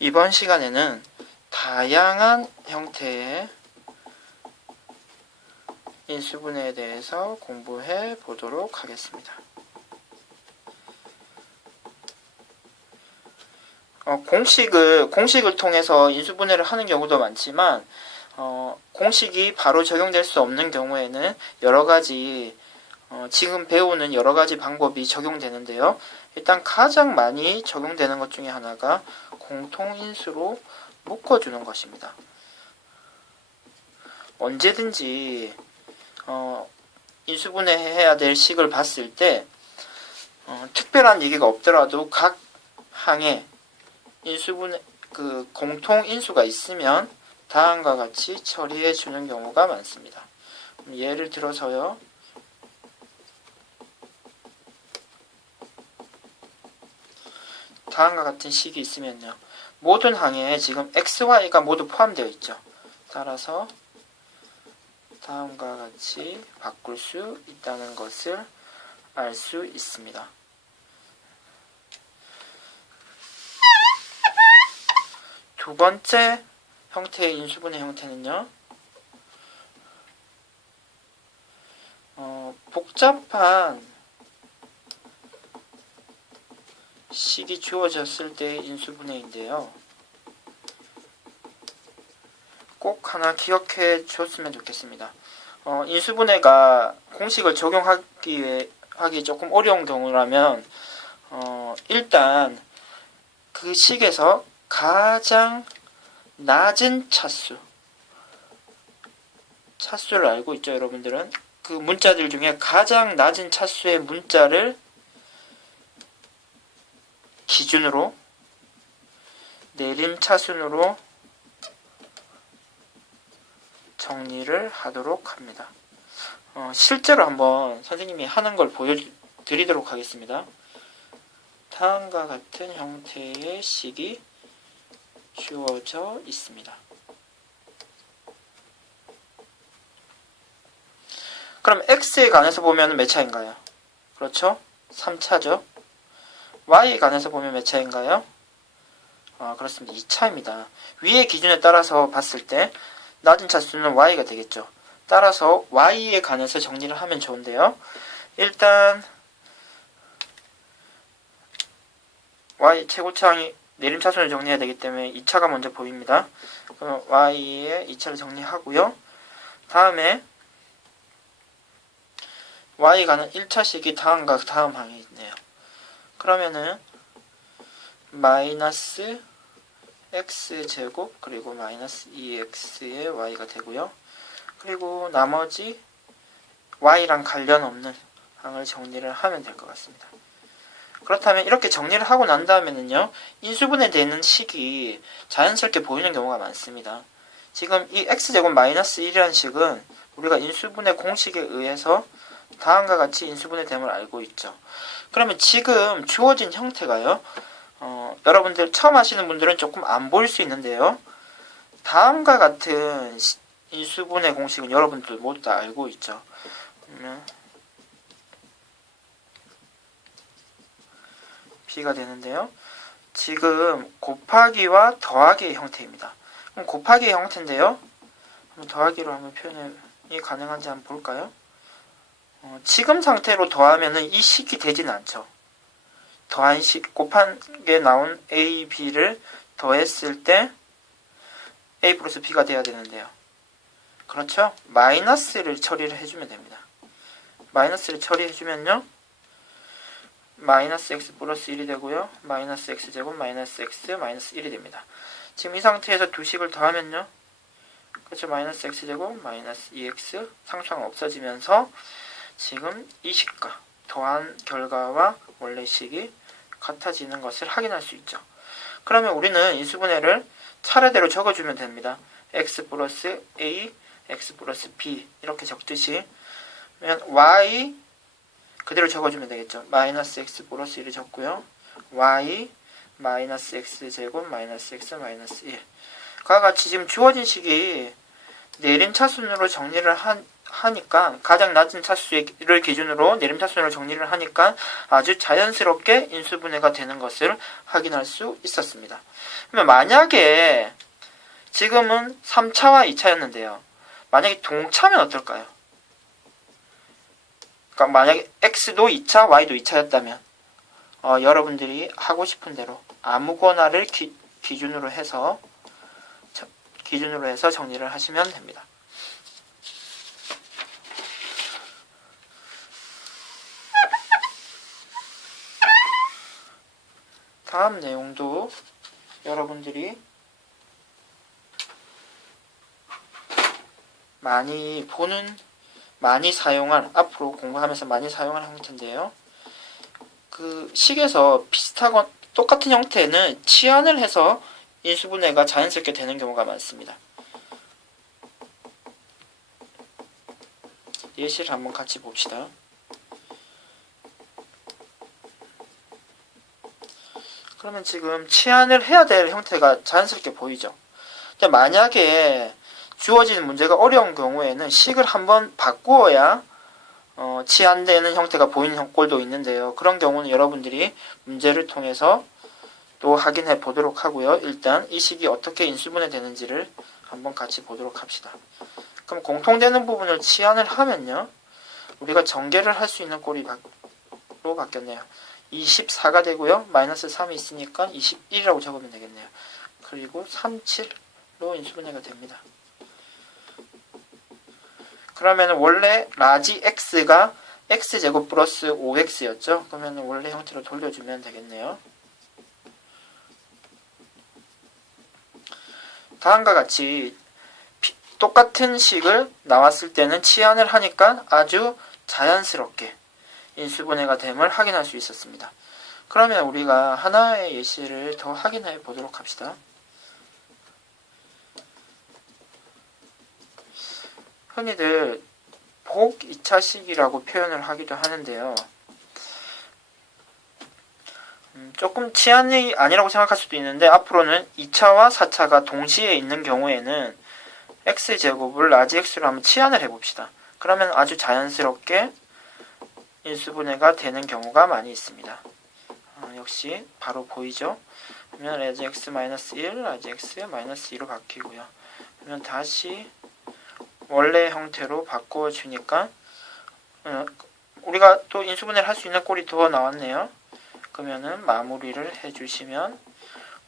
이번 시간에는 다양한 형태의 인수분해에 대해서 공부해 보도록 하겠습니다. 어, 공식을 공식을 통해서 인수분해를 하는 경우도 많지만 어, 공식이 바로 적용될 수 없는 경우에는 여러 가지 어, 지금 배우는 여러 가지 방법이 적용되는데요. 일단 가장 많이 적용되는 것 중에 하나가 공통인수로 묶어주는 것입니다. 언제든지 어, 인수분해해야 될 식을 봤을 때 어, 특별한 얘기가 없더라도 각 항에 인수분해 그 공통 인수가 있으면 다음과 같이 처리해 주는 경우가 많습니다. 예를 들어서요. 다음과 같은 식이 있으면요. 모든 항에 지금 x, y가 모두 포함되어 있죠. 따라서 다음과 같이 바꿀 수 있다는 것을 알 수 있습니다. 두 번째 형태의 인수분해 형태는요. 어, 복잡한 식이 주어졌을 때의 인수분해인데요. 꼭 하나 기억해 줬으면 좋겠습니다. 어, 인수분해가 공식을 적용하기 위해 하기 조금 어려운 경우라면 어, 일단 그 식에서 가장 낮은 차수 차수를 알고 있죠 여러분들은 그 문자들 중에 가장 낮은 차수의 문자를 기준으로 내림 차순으로 정리를 하도록 합니다. 어, 실제로 한번 선생님이 하는 걸 보여드리도록 하겠습니다. 다음과 같은 형태의 식이 주어져 있습니다. 그럼 x에 관해서 보면 몇 차인가요? 그렇죠? 3차죠? Y에 관해서 보면 몇 차인가요? 아, 그렇습니다. 2차입니다. 위의 기준에 따라서 봤을 때 낮은 차수는 y가 되겠죠. 따라서 y에 관해서 정리를 하면 좋은데요. 일단 y 최고차항이 내림차순을 정리해야 되기 때문에 2차가 먼저 보입니다. 그럼 y의 2차를 정리하고요. 다음에 y 가 는 1차식이 다음과 다음 항에 있네요. 그러면은 마이너스 x제곱 그리고 마이너스 2x의 y가 되고요. 그리고 나머지 y랑 관련 없는 항을 정리를 하면 될 것 같습니다. 그렇다면 이렇게 정리를 하고 난 다음에는요. 인수분해 되는 식이 자연스럽게 보이는 경우가 많습니다. 지금 이 x제곱 마이너스 1이라는 식은 우리가 인수분해 공식에 의해서 다음과 같이 인수분해 됨을 알고 있죠. 그러면 지금 주어진 형태가요. 어, 여러분들 처음 하시는 분들은 조금 안 보일 수 있는데요. 다음과 같은 시- 인수분해 공식은 여러분들 모두 다 알고 있죠. 그러면 B가 되는데요. 지금 곱하기와 더하기의 형태입니다. 그럼 곱하기의 형태인데요. 한번 더하기로 한번 표현이 가능한지 한번 볼까요? 어, 지금 상태로 더하면은 이 식이 되지는 않죠. 더한 식, 곱한 게 나온 A, B를 더했을 때 A 플러스 B가 돼야 되는데요. 그렇죠? 마이너스를 처리를 해주면 됩니다. 마이너스를 처리해주면요. 마이너스 x 플러스 1이 되고요. 마이너스 x 제곱 마이너스 x 마이너스 1이 됩니다. 지금 이 상태에서 두 식을 더하면요. 그렇죠. 마이너스 x 제곱 마이너스 2x 상수항 없어지면서 지금 이 식과 더한 결과와 원래 식이 같아지는 것을 확인할 수 있죠. 그러면 우리는 인수분해를 차례대로 적어주면 됩니다. x 플러스 a, x 플러스 b 이렇게 적듯이 y 그대로 적어주면 되겠죠. 마이너스 x 플러스 1을 적고요. y 마이너스 x 제곱 마이너스 x 마이너스 1 그와 같이 지금 주어진 식이 내림 차순으로 정리를 한, 하니까 가장 낮은 차수를 기준으로 내림 차수를 정리를 하니까 아주 자연스럽게 인수분해가 되는 것을 확인할 수 있었습니다. 그러면 만약에 지금은 3차와 2차였는데요. 만약에 동차면 어떨까요? 그러니까 만약에 x도 2차, y도 2차였다면 어, 여러분들이 하고 싶은 대로 아무거나를 기, 기준으로 해서 저- 기준으로 해서 정리를 하시면 됩니다. 다음 내용도 여러분들이 많이 보는 많이 사용한 앞으로 공부하면서 많이 사용할 형태인데요. 그 식에서 비슷하건 똑같은 형태는 치환을 해서 인수분해가 자연스럽게 되는 경우가 많습니다. 예시를 한번 같이 봅시다. 그러면 지금 치환을 해야 될 형태가 자연스럽게 보이죠. 만약에 주어진 문제가 어려운 경우에는 식을 한번 바꾸어야 어, 치환되는 형태가 보이는 형- 꼴도 있는데요. 그런 경우는 여러분들이 문제를 통해서 또 확인해 보도록 하고요. 일단 이 식이 어떻게 인수분해 되는지를 한번 같이 보도록 합시다. 그럼 공통되는 부분을 치환을 하면요. 우리가 전개를 할 수 있는 꼴이 바, 로 바뀌었네요. 24가 되고요. 마이너스 3이 있으니까 21이라고 적으면 되겠네요. 그리고 37로 인수분해가 됩니다. 그러면 원래 라지 x가 x제곱 플러스 5x였죠. 그러면 원래 형태로 돌려주면 되겠네요. 다음과 같이 비- 똑같은 식을 나왔을 때는 치환을 하니까 아주 자연스럽게 인수분해가 됨을 확인할 수 있었습니다. 그러면 우리가 하나의 예시를 더 확인해 보도록 합시다. 흔히들 복 2차식이라고 표현을 하기도 하는데요. 음, 조금 치안이 아니라고 생각할 수도 있는데 앞으로는 2차와 4차가 동시에 있는 경우에는 x제곱을 라지 x로 한번 치환을 해봅시다. 그러면 아주 자연스럽게 인수분해가 되는 경우가 많이 있습니다. 어, 역시 바로 보이죠? 그러면 라지 x 마이너스 1, 라지 x 마이너스 2로 바뀌고요. 그러면 다시 원래 형태로 바꿔주니까 어, 우리가 또 인수분해를 할 수 있는 꼴이 더 나왔네요. 그러면은 마무리를 해주시면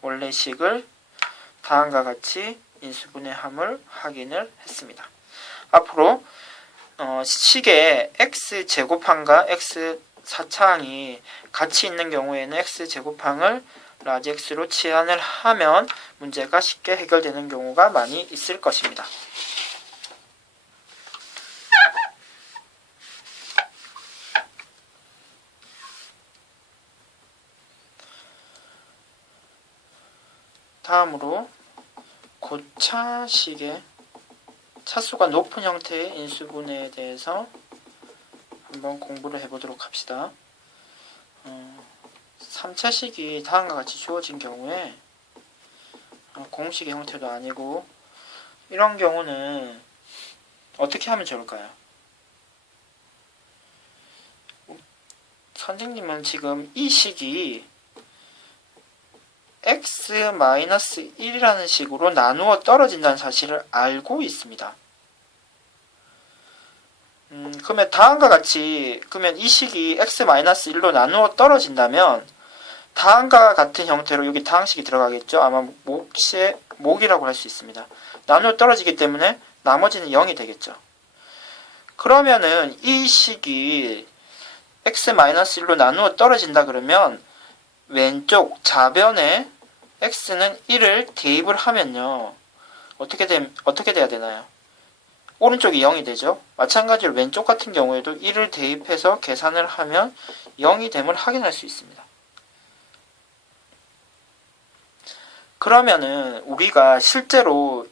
원래 식을 다음과 같이 인수분해함을 확인을 했습니다. 앞으로 어, 식의 x 제곱항과 x 4차항이 같이 있는 경우에는 x 제곱항을 라지 x로 치환을 하면 문제가 쉽게 해결되는 경우가 많이 있을 것입니다. 다음으로 고차식의 차수가 높은 형태의 인수분해에 대해서 한번 공부를 해보도록 합시다. 어, 3차식이 다음과 같이 주어진 경우에 어, 공식의 형태도 아니고 이런 경우는 어떻게 하면 좋을까요? 선생님은 지금 이 식이 x-1이라는 식으로 나누어 떨어진다는 사실을 알고 있습니다. 음, 그러면 다음과 같이 그러면 이 식이 x-1로 나누어 떨어진다면 다음과 같은 형태로 여기 다항식이 들어가겠죠. 아마 몫의 목이라고 할 수 있습니다. 나누어 떨어지기 때문에 나머지는 0이 되겠죠. 그러면은 이 식이 x-1로 나누어 떨어진다 그러면 왼쪽 좌변에 x는 1을 대입을 하면요. 어떻게 됨, 어떻게 돼야 되나요? 오른쪽이 0이 되죠. 마찬가지로 왼쪽 같은 경우에도 1을 대입해서 계산을 하면 0이 됨을 확인할 수 있습니다. 그러면은 우리가 실제로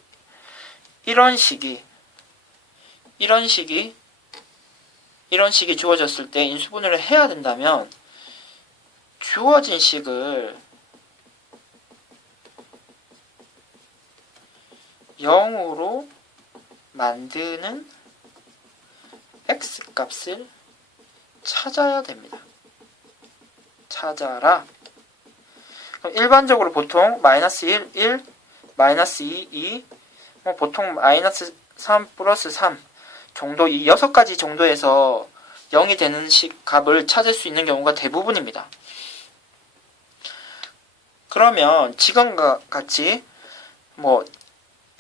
이런 식이 이런 식이 이런 식이 주어졌을 때 인수분해를 해야 된다면 주어진 식을 0으로 만드는 x값을 찾아야 됩니다. 찾아라. 그럼 일반적으로 보통 마이너스 1, 1, 마이너스 2, 2, 뭐 보통 마이너스 3 플러스 3 정도 이 여섯 가지 정도에서 0이 되는 식 값을 찾을 수 있는 경우가 대부분입니다. 그러면 지금과 같이 뭐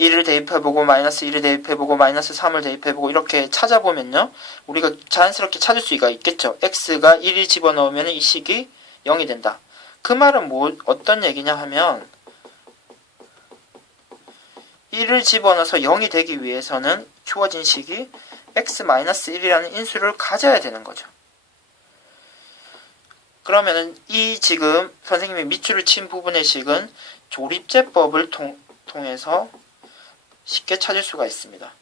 1을 대입해보고 마이너스 1을 대입해보고 마이너스 3을 대입해보고 이렇게 찾아보면요. 우리가 자연스럽게 찾을 수가 있겠죠. x가 1을 집어넣으면 이 식이 0이 된다. 그 말은 뭐 어떤 얘기냐 하면 1을 집어넣어서 0이 되기 위해서는 주어진 식이 x-1이라는 인수를 가져야 되는 거죠. 그러면은 이 지금 선생님이 밑줄을 친 부분의 식은 조립제법을 통, 통해서 쉽게 찾을 수가 있습니다.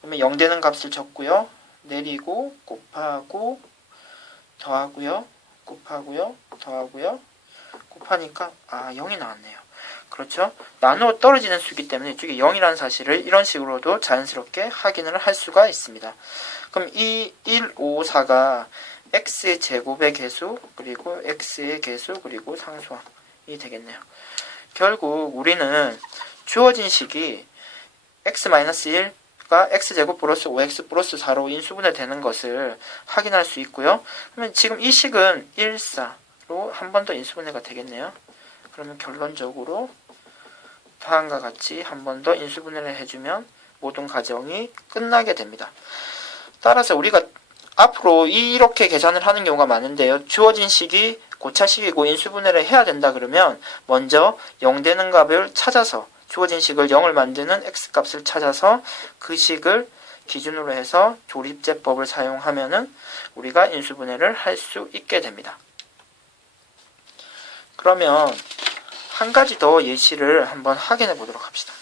그러면 0 되는 값을 적고요. 내리고 곱하고 더하고요. 곱하고요. 더하고요. 곱하니까 아 0이 나왔네요. 그렇죠? 나누어 떨어지는 수기 때문에 이쪽에 0이라는 사실을 이런 식으로도 자연스럽게 확인을 할 수가 있습니다. 그럼 이 1, 5, 4가 x의 제곱의 개수 그리고 x의 개수 그리고 상수항이 되겠네요. 결국 우리는 주어진 식이 x-1가 x제곱 플러스 5x 플러스 4로 인수분해 되는 것을 확인할 수 있고요. 그러면 지금 이 식은 1, 4로 한 번 더 인수분해가 되겠네요. 그러면 결론적으로 다음과 같이 한 번 더 인수분해를 해주면 모든 과정이 끝나게 됩니다. 따라서 우리가 앞으로 이렇게 계산을 하는 경우가 많은데요. 주어진 식이 고차식이고 인수분해를 해야 된다 그러면 먼저 0 되는 값을 찾아서 주어진 식을 0을 만드는 x값을 찾아서 그 식을 기준으로 해서 조립제법을 사용하면은 우리가 인수분해를 할 수 있게 됩니다. 그러면 한 가지 더 예시를 한번 확인해 보도록 합시다.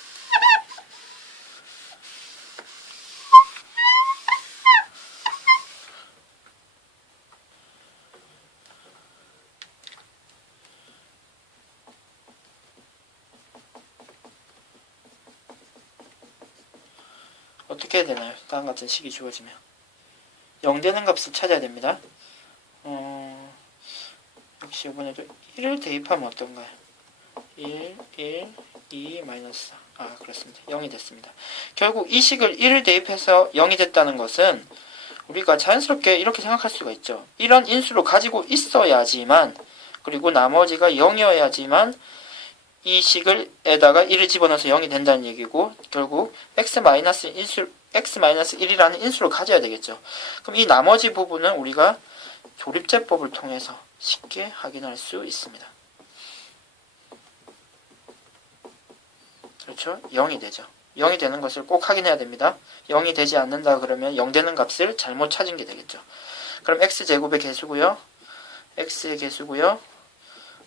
어떻게 해야 되나요? 다음 같은 식이 주어지면 0 되는 값을 찾아야 됩니다. 어, 역시 이번에도 1을 대입하면 어떤가요? 1, 1, 2, 마이너스 4. 아, 그렇습니다. 0이 됐습니다. 결국 이 식을 1을 대입해서 0이 됐다는 것은 우리가 자연스럽게 이렇게 생각할 수가 있죠. 이런 인수를 가지고 있어야지만 그리고 나머지가 0이어야지만 이 식을 에다가 1을 집어넣어서 0이 된다는 얘기고 결국 x 인수 x 마이너스 1이라는 인수를 가져야 되겠죠. 그럼 이 나머지 부분은 우리가 조립제법을 통해서 쉽게 확인할 수 있습니다. 그렇죠? 0이 되죠. 0이 되는 것을 꼭 확인해야 됩니다. 0이 되지 않는다 그러면 0 되는 값을 잘못 찾은 게 되겠죠. 그럼 x제곱의 개수고요. x의 개수고요.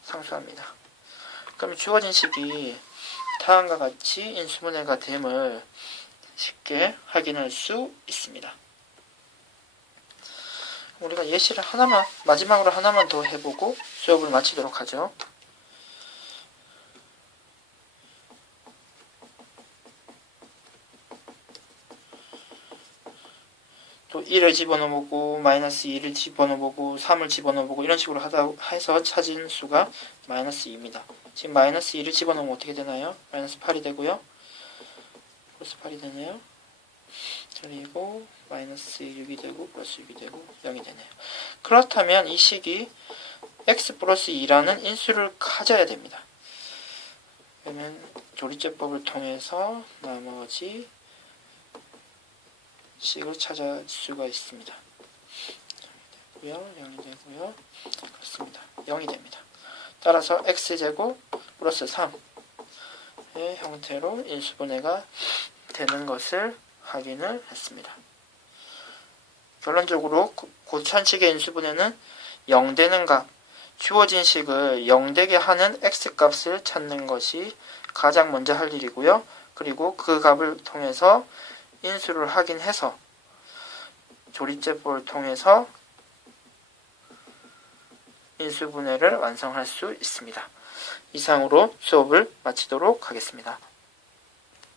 상수합니다. 그럼 주어진 식이 다음과 같이 인수분해가 됨을 쉽게 확인할 수 있습니다. 우리가 예시를 하나만 마지막으로 하나만 더 해보고 수업을 마치도록 하죠. 또 1을 집어넣어보고 마이너스 2를 집어넣어보고 3을 집어넣어보고 이런 식으로 하다 해서 찾은 수가 마이너스 2입니다. 지금 마이너스 2를 집어넣으면 어떻게 되나요? 마이너스 8이 되고요. 플러스 8이 되네요. 그리고 마이너스 6이 되고 플러스 6이 되고 0이 되네요. 그렇다면 이 식이 x 플러스 2라는 인수를 가져야 됩니다. 그러면 조리제법을 통해서 나머지 식을 찾을 수가 있습니다. 0이 되고요. 0이 되고요. 그렇습니다. 0이 됩니다. 따라서 x제곱 플러스 3의 형태로 인수분해가 되는 것을 확인을 했습니다. 결론적으로 고천식의 인수분해는 0 되는 값, 주어진 식을 0 되게 하는 x값을 찾는 것이 가장 먼저 할 일이고요. 그리고 그 값을 통해서 인수를 확인해서 조립제법을 통해서 인수분해를 완성할 수 있습니다. 이상으로 수업을 마치도록 하겠습니다.